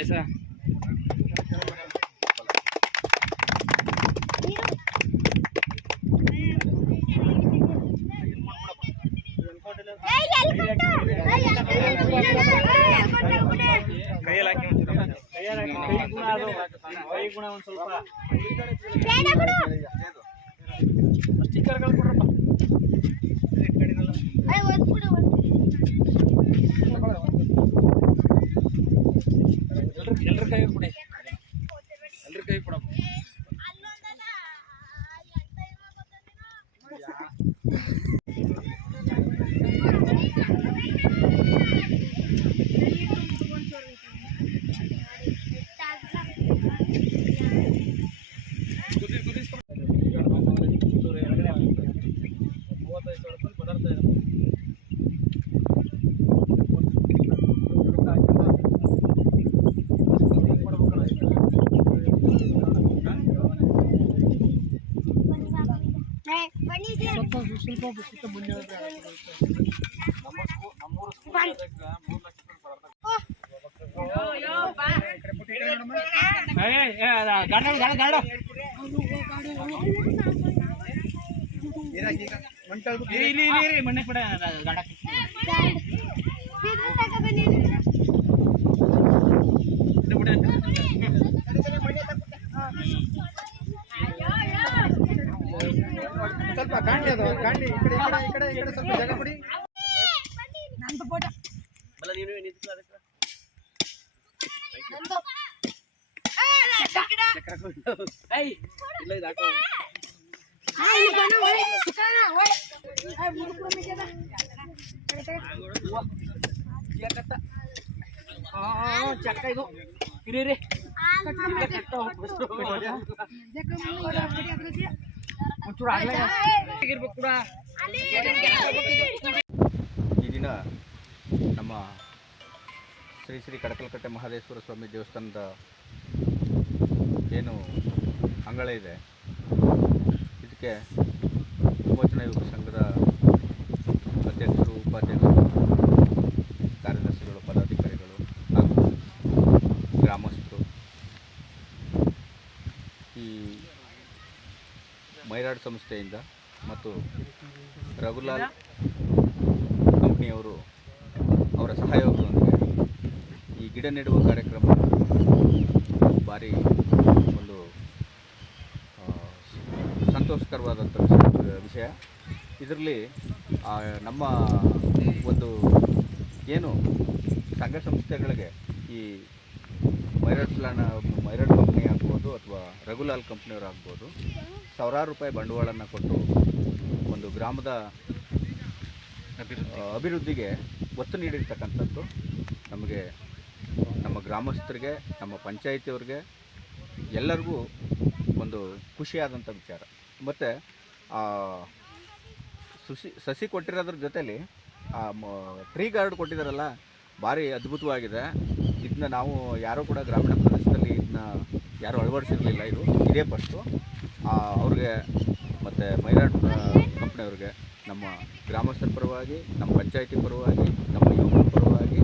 ऐसा ಕೈ ಗುಣ ಒಂದು ಸ್ವಲ್ಪ ಸ್ಟಿಕ್ಕರ್ಗಳು ಕೊಡ್ರಪ್ಪ. ಎಲ್ರ ಕೈ ಕೊಡಿ, ಎಲ್ರ ಕೈ ಕೊಡಪ್ಪ. ಮಣ್ಣೆ ಕೂಡ ಗಾಡ ಸ್ವಲ್ಪ ಕಾಂಡಿ ಅದು ಕಾಂಡಿ ಈ ಕಡೆ ಸ್ವಲ್ಪ ಜಾಗ ಕೊಡಿ. ನಂದು ಫೋಟೋ ಅಲ್ಲ ನೀನು ನಿಂತು ಅದಕ್ಕೆ ನಂದು ಏಯ್ ಇಲ್ಲ ಇದು ಹಾಕೋ ಇಲ್ಲಿ ಬಣ್ಣ ಓಯ್ ಚಿಕನ ಓಯ್ ಏ ಮುರುಕು ಮಿಜದ ಯಾಕತ್ತ ಚಕ್ಕ ಇದು ಇರಿ ಕಟ್ಟ ಈ ದಿನ ನಮ್ಮ ಶ್ರೀ ಶ್ರೀ ಕಡಕಲಕಟ್ಟೆ ಮಹದೇಶ್ವರ ಸ್ವಾಮಿ ದೇವಸ್ಥಾನದ ಏನು ಅಂಗಳ ಇದೆ, ಇದಕ್ಕೆ ವಿಮೋಚನಾ ಯುವಕ ಸಂಘದ ಅಧ್ಯಕ್ಷರು, ಉಪಾಧ್ಯಕ್ಷರು, ಕಾರ್ಯದರ್ಶಿಗಳು, ಪದಾಧಿಕಾರಿಗಳು ಹಾಗೂ ಗ್ರಾಮಸ್ಥರು, ಈ ಮೈರಾಡ್ ಸಂಸ್ಥೆಯಿಂದ ಮತ್ತು ರಘುಲಾಲ್ ಕಂಪ್ನಿಯವರು ಅವರ ಸಹಯೋಗದೊಂದಿಗೆ ಈ ಗಿಡ ನೆಡುವ ಕಾರ್ಯಕ್ರಮ ಭಾರಿ ಒಂದು ಸಂತೋಷಕರವಾದಂಥ ವಿಷಯ. ಇದರಲ್ಲಿ ನಮ್ಮ ಒಂದು ಏನು ಸಂಘ ಸಂಸ್ಥೆಗಳಿಗೆ ಈ ಮೈರಾಡ್ ಕಂಪ್ನಿ ಆಗ್ಬೋದು ಅಥವಾ ರಘುಲಾಲ್ ಕಂಪ್ನಿಯವರು ಆಗ್ಬೋದು ಸಾವಿರಾರು ರೂಪಾಯಿ ಬಂಡವಾಳವನ್ನು ಕೊಟ್ಟು ಒಂದು ಗ್ರಾಮದ ಅಭಿವೃದ್ಧಿಗೆ ಒತ್ತು ನೀಡಿರ್ತಕ್ಕಂಥದ್ದು ನಮಗೆ, ನಮ್ಮ ಗ್ರಾಮಸ್ಥರಿಗೆ, ನಮ್ಮ ಪಂಚಾಯಿತಿಯವ್ರಿಗೆ ಎಲ್ಲರಿಗೂ ಒಂದು ಖುಷಿಯಾದಂಥ ವಿಚಾರ. ಮತ್ತು ಸಸಿ ಕೊಟ್ಟಿರೋದ್ರ ಜೊತೆಲಿ ಟ್ರೀ ಗಾರ್ಡ್ ಕೊಟ್ಟಿದ್ದಾರಲ್ಲ, ಭಾರಿ ಅದ್ಭುತವಾಗಿದೆ. ಇದನ್ನ ನಾವು ಯಾರೂ ಕೂಡ ಗ್ರಾಮೀಣ ಪ್ರದೇಶದಲ್ಲಿ ಇದನ್ನ ಯಾರೂ ಅಳವಡಿಸಿರಲಿಲ್ಲ. ಇದೇ ಫಸ್ಟು. ಅವ್ರಿಗೆ ಮತ್ತು ಮೈರಾಡ್ ಕಂಪ್ನಿಯವ್ರಿಗೆ ನಮ್ಮ ಗ್ರಾಮಸ್ಥರ ಪರವಾಗಿ, ನಮ್ಮ ಪಂಚಾಯಿತಿ ಪರವಾಗಿ, ನಮ್ಮ ಯುವಕರ ಪರವಾಗಿ